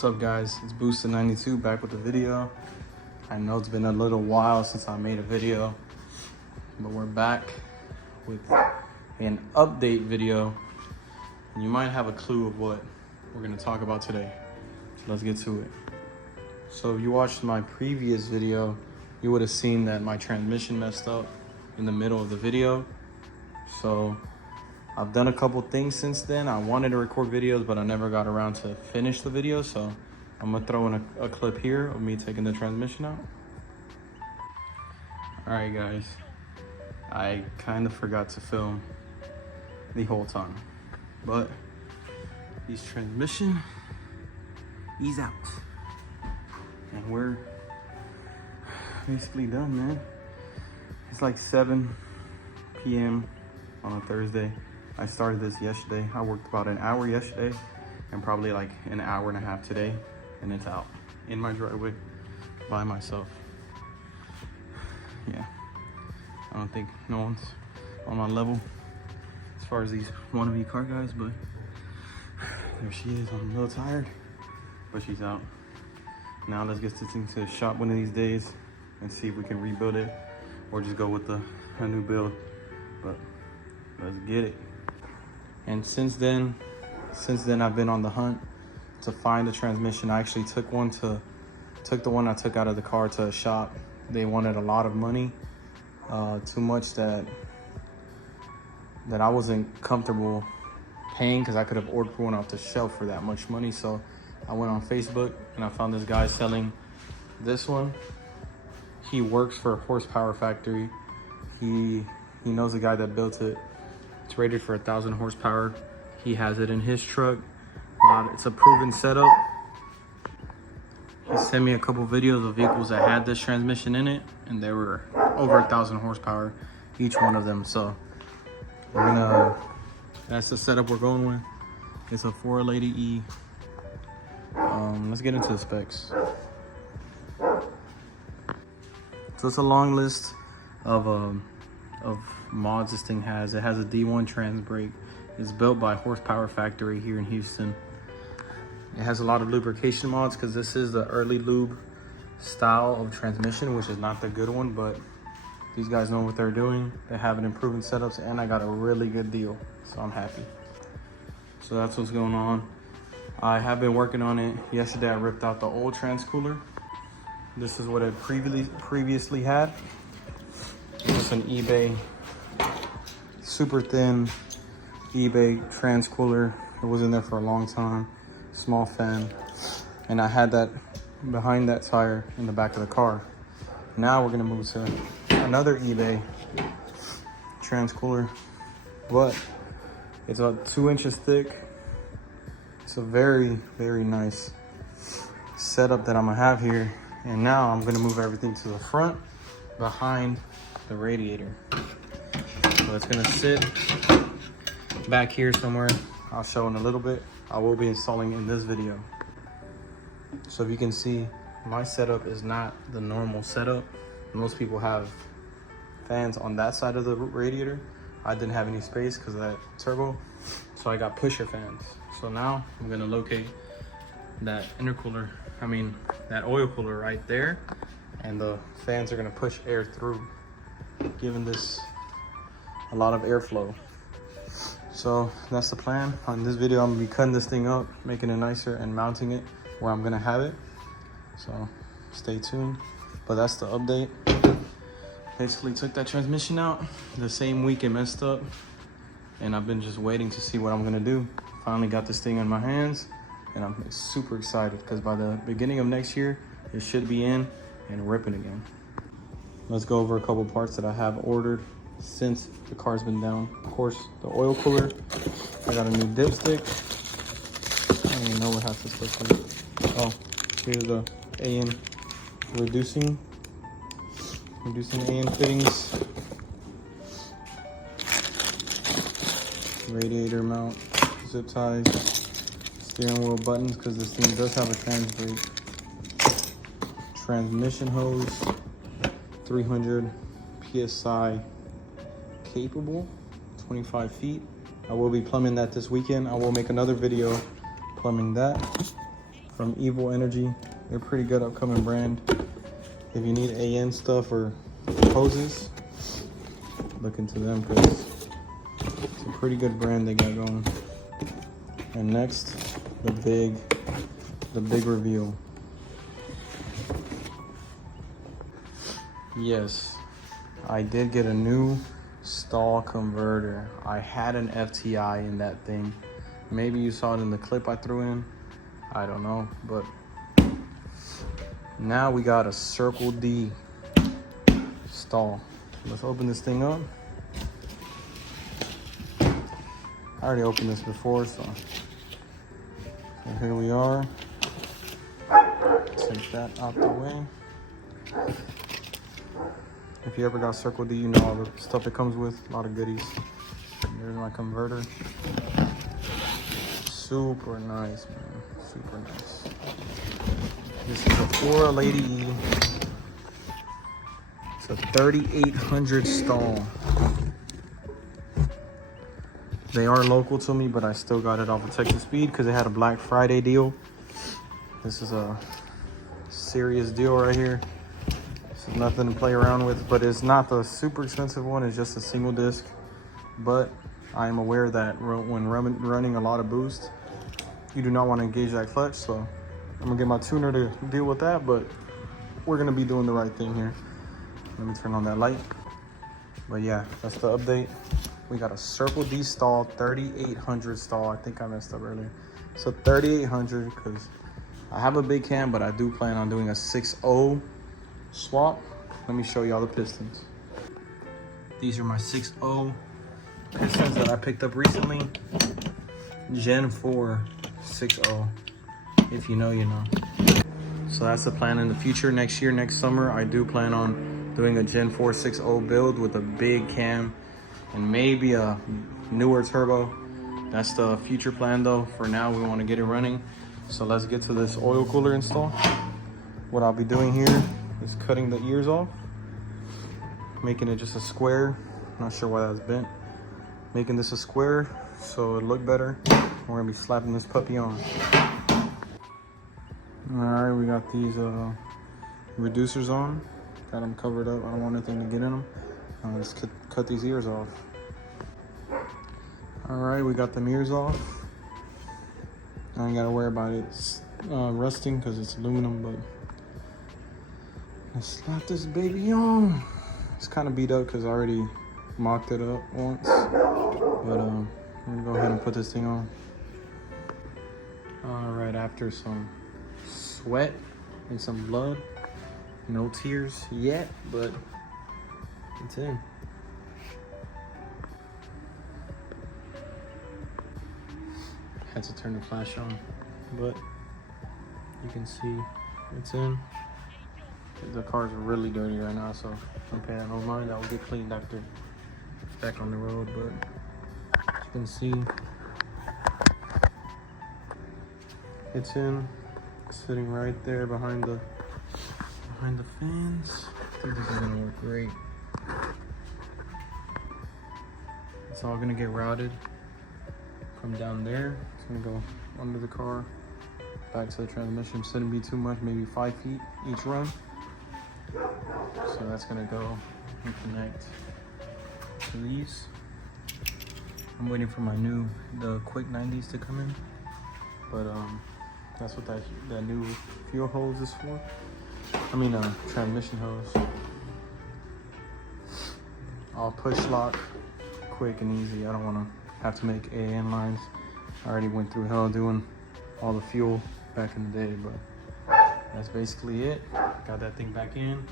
What's up, guys? It's Boosted92 back with a video. I know it's been a little while since I made a video, but we're back with an update video. And you might have a clue of what we're gonna talk about today. So let's get to it. So if you watched my previous video, you would have seen that my transmission messed up in the middle of the video. So I've done a couple things since then. I wanted to record videos, but I never got around to finish the video. So I'm gonna throw in a clip here of me taking the transmission out. All right, guys. I kind of forgot to film the whole time, but this transmission is out. And we're basically done, man. It's like 7 p.m. on a Thursday. I started this yesterday. I worked about an hour yesterday and probably like an hour and a half today, and it's out in my driveway by myself. Yeah, I don't think no one's on my level as far as these wannabe car guys, but there she is. I'm a little tired, but she's out. Now let's get this thing to the shop one of these days and see if we can rebuild it or just go with a new build. But let's get it. And since then I've been on the hunt to find a transmission. I actually took the one I took out of the car to a shop. They wanted a lot of money, too much that I wasn't comfortable paying, because I could have ordered one off the shelf for that much money. So I went on Facebook and I found this guy selling this one. He works for a horsepower factory. He knows the guy that built it. It's rated for 1,000 horsepower. He has it in his truck. It's a proven setup. He sent me a couple videos of vehicles that had this transmission in it, and they were over 1,000 horsepower, each one of them. So that's the setup we're going with. It's a 480E. Let's get into the specs. So it's a long list of mods this thing has. It has a D1 trans brake. It's built by Horsepower Factory here in Houston. It has a lot of lubrication mods because this is the early lube style of transmission, which is not the good one, but these guys know what they're doing. They have an improving setups, and I got a really good deal, so I'm happy. So that's what's going on. I have been working on it. Yesterday I ripped out the old trans cooler. This is what it previously had. It's an eBay, super thin eBay trans cooler. It was in there for a long time. Small fan. And I had that behind that tire in the back of the car. Now we're gonna move to another eBay trans cooler, but it's about 2 inches thick. It's a very, very nice setup that I'm gonna have here. And now I'm gonna move everything to the front behind the radiator. So it's gonna sit back here somewhere. I'll show in a little bit. I will be installing in this video. So if you can see, my setup is not the normal setup. Most people have fans on that side of the radiator. I didn't have any space because of that turbo, so I got pusher fans. So now I'm gonna locate that that oil cooler right there, and the fans are gonna push air through, giving this a lot of airflow. So that's the plan. On this video, I'm gonna be cutting this thing up, making it nicer, and mounting it where I'm gonna have it. So stay tuned. But that's the update. Basically took that transmission out the same week it messed up, and I've been just waiting to see what I'm gonna do. Finally got this thing in my hands, and I'm super excited because by the beginning of next year, it should be in and ripping again. Let's go over a couple parts that I have ordered since the car's been down. Of course, the oil cooler. I got a new dipstick. I don't even know what half this supposed to be. Oh, here's the AN reducing AN fittings. Radiator mount, zip ties, steering wheel buttons, because this thing does have a trans brake. Transmission hose, 300 PSI capable, 25 feet. I will be plumbing that this weekend. I will make another video plumbing that. from Evil Energy. They're a pretty good upcoming brand. If you need AN stuff or hoses, look into them because it's a pretty good brand they got going. And next, the big reveal. Yes, I did get a new stall converter. I had an FTI in that thing. Maybe you saw it in the clip I threw in. I don't know, but now we got a Circle D stall. Let's open this thing up. I already opened this before, so here we are. Take that out the way. If you ever got Circle D, you know all the stuff it comes with, a lot of goodies. And there's my converter. Super nice, man, super nice. This is a Flora Lady E. It's a 3800 stall. They are local to me, but I still got it off of Texas Speed because it had a Black Friday deal. This is a serious deal right here. This is nothing to play around with, but it's not the super expensive one. It's just a single disc. But I am aware that when running a lot of boost, you do not want to engage that clutch. So I'm gonna get my tuner to deal with that, but we're gonna be doing the right thing here. Let me turn on that light. But yeah, that's the update. We got a Circle D stall, 3800 stall. I think I messed up earlier. So 3800 because I have a big cam, but I do plan on doing a 6.0 swap. Let me show y'all the pistons. These are my 6.0 pistons that I picked up recently. Gen 4 6.0. If you know, you know. So that's the plan in the future. Next year, next summer, I do plan on doing a Gen 4 6.0 build with a big cam and maybe a newer turbo. That's the future plan though. For now, we want to get it running. So let's get to this oil cooler install. What I'll be doing here is cutting the ears off, making it just a square. Not sure why that's bent. Making this a square so it look better. We're gonna be slapping this puppy on. All right, we got these reducers on. Got them covered up. I don't want anything to get in them. Let's cut these ears off. All right, we got the ears off. I ain't gotta worry about it rusting because it's aluminum, but let's slap this baby on. It's kind of beat up because I already mocked it up once, but I'm gonna go ahead and put this thing on. All right, after some sweat and some blood, no tears yet, but it's in. Had to turn the flash on, but you can see it's in. The car's really dirty right now, so don't pay that no mind. That will get cleaned after it's back on the road, but as you can see, it's in, sitting right there behind the fans. I think this is gonna work great. It's all gonna get routed from down there. It's gonna go under the car, back to the transmission. Shouldn't be too much, maybe 5 feet each run. So that's gonna go and connect to these. I'm waiting for the quick 90s to come in, but that's what that new fuel hose is for. I mean, transmission hose. I'll push lock quick and easy. I don't want to have to make AN lines. I already went through hell doing all the fuel back in the day, but that's basically it. Got that thing back in.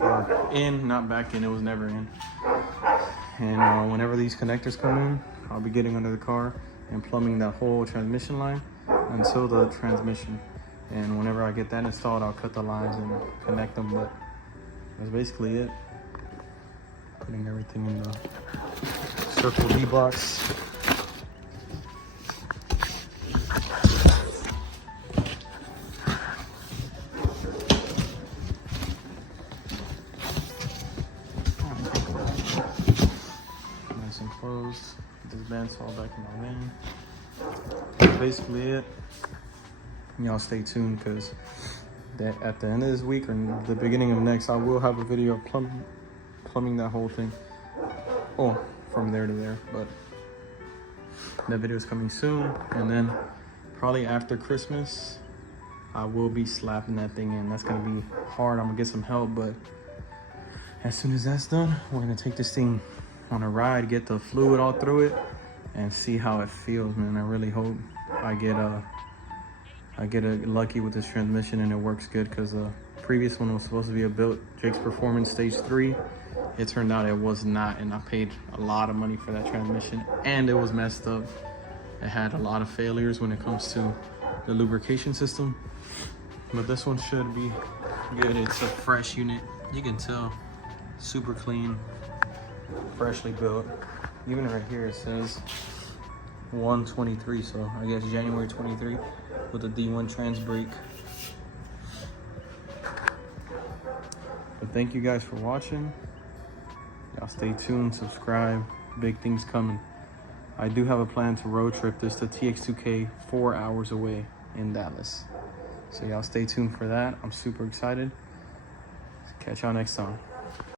Not back in, it was never in. And whenever these connectors come in, I'll be getting under the car and plumbing that whole transmission line until the transmission. And whenever I get that installed, I'll cut the lines and connect them, but that's basically it. Putting everything in the Circle D box. Nice and closed. Put this bandsaw back in my van. That's basically it. y'all stay tuned, because that at the end of this week or the beginning of next, I will have a video of plumbing that whole thing. Oh, from there to there. But that video is coming soon, and then probably after Christmas, I will be slapping that thing in. That's gonna be hard. I'm gonna get some help, but as soon as that's done, we're gonna take this thing on a ride, get the fluid all through it, and see how it feels, man. I really hope I get lucky with this transmission and it works good, because the previous one was supposed to be a built Jake's Performance Stage 3. It turned out it was not, and I paid a lot of money for that transmission, and it was messed up. It had a lot of failures when it comes to the lubrication system, but this one should be good. It's a fresh unit. You can tell, super clean, freshly built. Even right here it says 123, so I guess January 23, with the D1 trans brake. But thank you guys for watching. Y'all stay tuned, subscribe, big things coming. I do have a plan to road trip this to TX2K 4 hours away in Dallas. So y'all stay tuned for that. I'm super excited. Catch y'all next time.